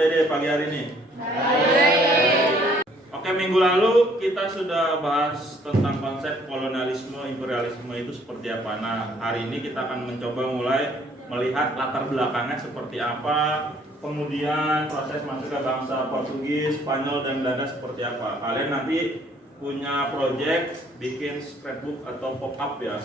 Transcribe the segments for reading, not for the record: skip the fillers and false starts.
Dede pagi hari ini? Oke, minggu lalu kita sudah bahas tentang konsep kolonialisme, imperialisme itu seperti apa. Nah, hari ini kita akan mencoba mulai melihat latar belakangnya seperti apa, kemudian proses masuknya bangsa Portugis, Spanyol, dan Belanda seperti apa. Kalian nanti punya project bikin scrapbook atau pop-up ya.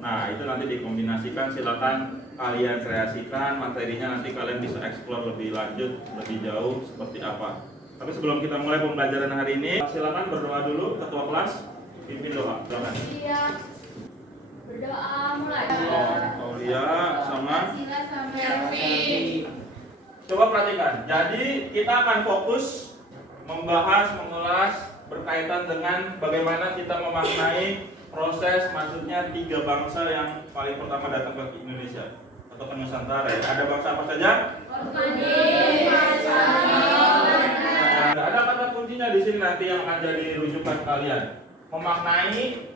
Nah, itu nanti dikombinasikan, silakan kalian kreasikan materinya, nanti kalian bisa explore lebih lanjut, lebih jauh seperti apa. Tapi sebelum kita mulai pembelajaran hari ini, silakan berdoa dulu, ketua kelas pimpin doa. Silakan. Iya. Berdoa mulai. Aulia sama Sila sama Selfie. coba perhatikan. Jadi kita akan fokus membahas, mengulas berkaitan dengan bagaimana kita memaknai proses masuknya 3 bangsa yang paling pertama datang ke Indonesia atau ke Nusantara ya. Ada bangsa apa saja? Portugis, Ada kata kuncinya di sini nanti yang akan jadi rujukan kalian. Memaknai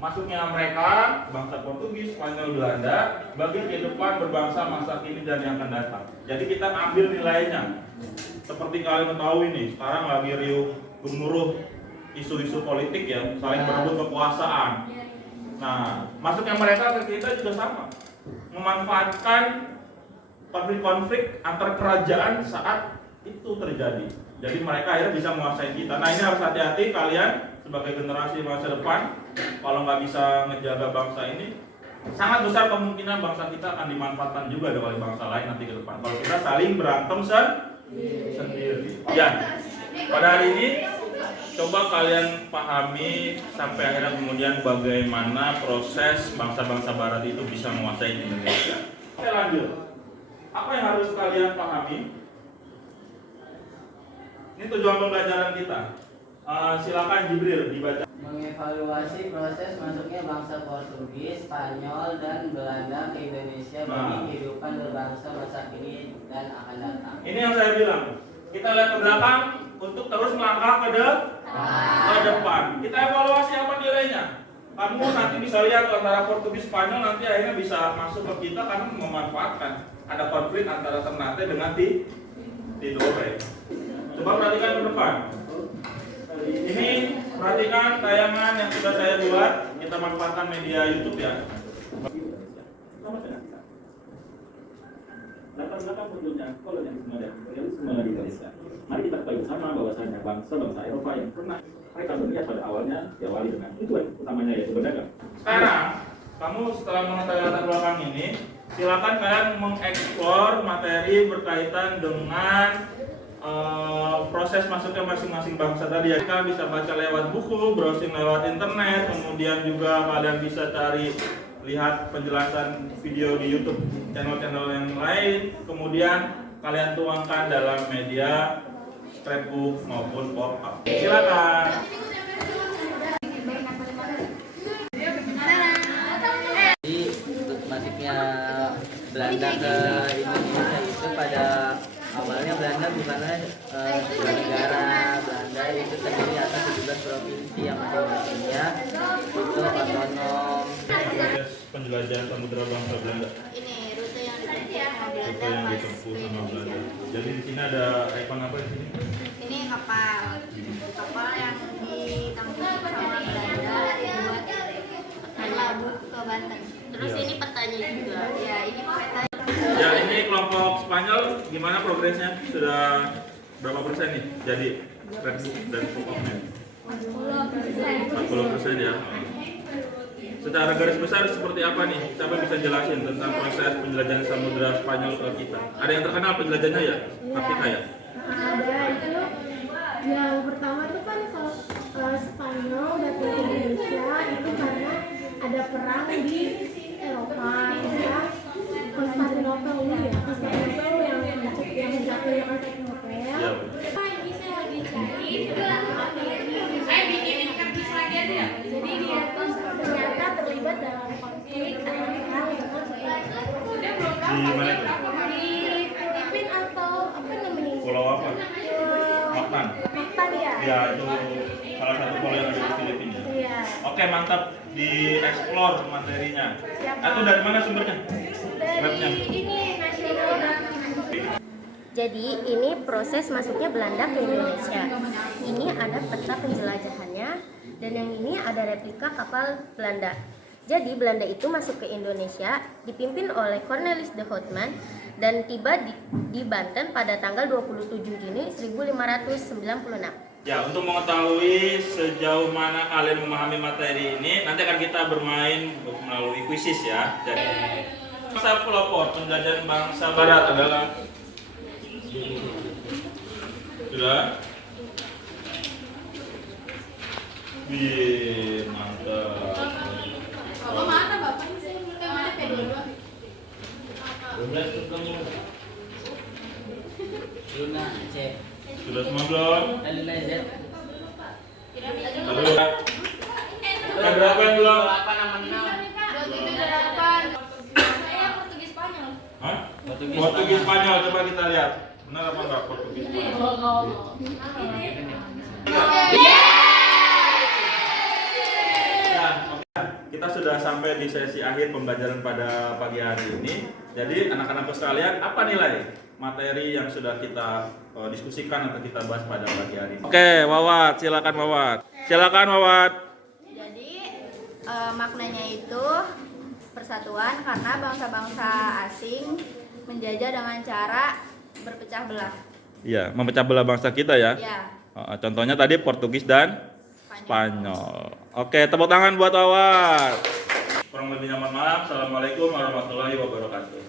masuknya mereka, bangsa Portugis, Spanyol, Belanda, bagi kehidupan berbangsa masa kini dan yang akan datang. Jadi kita ambil nilainya. Seperti kalian ketahui nih, sekarang lagi riuh gemuruh isu-isu politik ya, saling berebut kekuasaan. Nah, masuknya mereka ke kita juga sama, memanfaatkan konflik-konflik antar kerajaan saat itu terjadi. Jadi mereka akhirnya bisa menguasai kita. Nah, ini harus hati-hati kalian sebagai generasi masa depan. Kalau nggak bisa ngejaga bangsa ini, sangat besar kemungkinan bangsa kita akan dimanfaatkan juga oleh bangsa lain nanti ke depan. Kalau kita saling berantem sendiri. Ya, pada hari ini coba kalian pahami sampai akhirnya kemudian bagaimana proses bangsa-bangsa Barat itu bisa menguasai Indonesia. Oke, lanjut. Apa yang harus kalian pahami? Ini tujuan pembelajaran kita. Silakan Jibril dibaca. Mengevaluasi proses masuknya bangsa Portugis, Spanyol, dan Belanda ke Indonesia bagi kehidupan berbangsa masa kini dan akan datang. Ini yang saya bilang. Kita lihat ke belakang untuk terus melangkah ke depan. Kita evaluasi apa nilainya. Kamu nanti bisa lihat antara Portugis, Spanyol nanti akhirnya bisa masuk ke kita karena memanfaatkan ada konflik antara Ternate dengan Tidore. Coba perhatikan ke depan. Ini perhatikan tayangan yang sudah saya buat. Kita manfaatkan media YouTube ya. Latar belakang munculnya kolonialisme dan imperialisme di Indonesia. Mari kita ketahui bersama bahwasanya bangsa-bangsa Eropa yang pernah mereka berniat pada awalnya diawali dengan tujuan utamanya yaitu berdagang. Sekarang kamu setelah mengetahui latar belakang ini, silakan kalian mengeksplor materi berkaitan dengan proses masuknya masing-masing bangsa tadi ya. Kalian bisa baca lewat buku, browsing lewat internet, kemudian juga kalian bisa cari lihat penjelasan video di YouTube channel-channel yang lain, kemudian kalian tuangkan dalam media scrapbook maupun pop-up. Silakan. Jadi masuknya Belanda ke Indonesia itu pada awalnya Belanda bukanlah sebuah negara. Belanda itu terdiri atas 17 provinsi yang masing-masingnya itu otonom. Penjelajahan samudera bangsa Belanda. Ini rute yang ditempuh sama Belanda. Rute yang ditempuh sama Belanda. Jadi di sini ada ikon apa di sini? Ini kapal. Kapal yang ditampung sama Belanda dibuat melabur ke Banten. Terus Ya. ini petanya juga. Ya, ini petanya. Ya, ini kelompok Spanyol gimana progresnya? Sudah berapa persen nih? Jadi scrapbook dan pop-upnya? 40% ya. Secara garis besar seperti apa nih? Siapa bisa jelasin tentang proses penjelajahan samudera Spanyol ke kita? Ada yang terkenal penjelajahannya ya? Afrika ya? Ada itu yang pertama tuh kan kalau Spanyol datang ke Indonesia itu karena ada perang di Eropa ya. Konstantinopel ini ya, Konstantinopel yang menjatuhkan Konstantinopel. Iya. Ini saya lagi cari jadi dia tuh ternyata terlibat dalam konflik antara perang dengan Di mana itu? di Filipina atau apa namanya? Pulau apa? Mactan. Mactan ya. Ya, itu salah satu pulau yang ada di Filipina. Iya. Oke, mantap. Dieksplor materinya. Siapa? Itu dari mana sumbernya? Webnya. Dari ini nasional dan Jadi ini proses masuknya Belanda ke Indonesia. Ini ada peta penjelajahannya dan yang ini ada replika kapal Belanda. Jadi Belanda itu masuk ke Indonesia dipimpin oleh Cornelis de Houtman dan tiba di Banten pada tanggal 27 Juni 1596. Ya, untuk mengetahui sejauh mana kalian memahami materi ini, nanti akan kita bermain melalui kuisis ya. Jadi, masa pelopor penjajahan bangsa Barat adalah sudah. Wih, mantap. Bapak mana Bapak? Ini saya mana P22. Luna C. Sudah semua belum? Dan Luna Z. Aduh. Yang berapa yang belum? 8 sama 6. Saya Portugis Spanyol. Hah? Portugis Spanyol, coba kita lihat. Benar apa enggak Portugis Spanyol? Ya, oke. Kita sudah sampai di sesi akhir pembelajaran pada pagi hari ini. Jadi anak-anakku sekalian, apa nilai materi yang sudah kita diskusikan atau kita bahas pada pagi hari ini? Oke, Wawat, silakan Wawat. Silakan Wawat. Jadi maknanya itu persatuan karena bangsa-bangsa asing menjajah dengan cara berpecah belah. Iya, memecah belah bangsa kita ya. Ya, Contohnya tadi Portugis dan Spanyol. Oke, tepuk tangan buat Wawat. Kurang lebihnya mohon maaf. Assalamualaikum warahmatullahi wabarakatuh.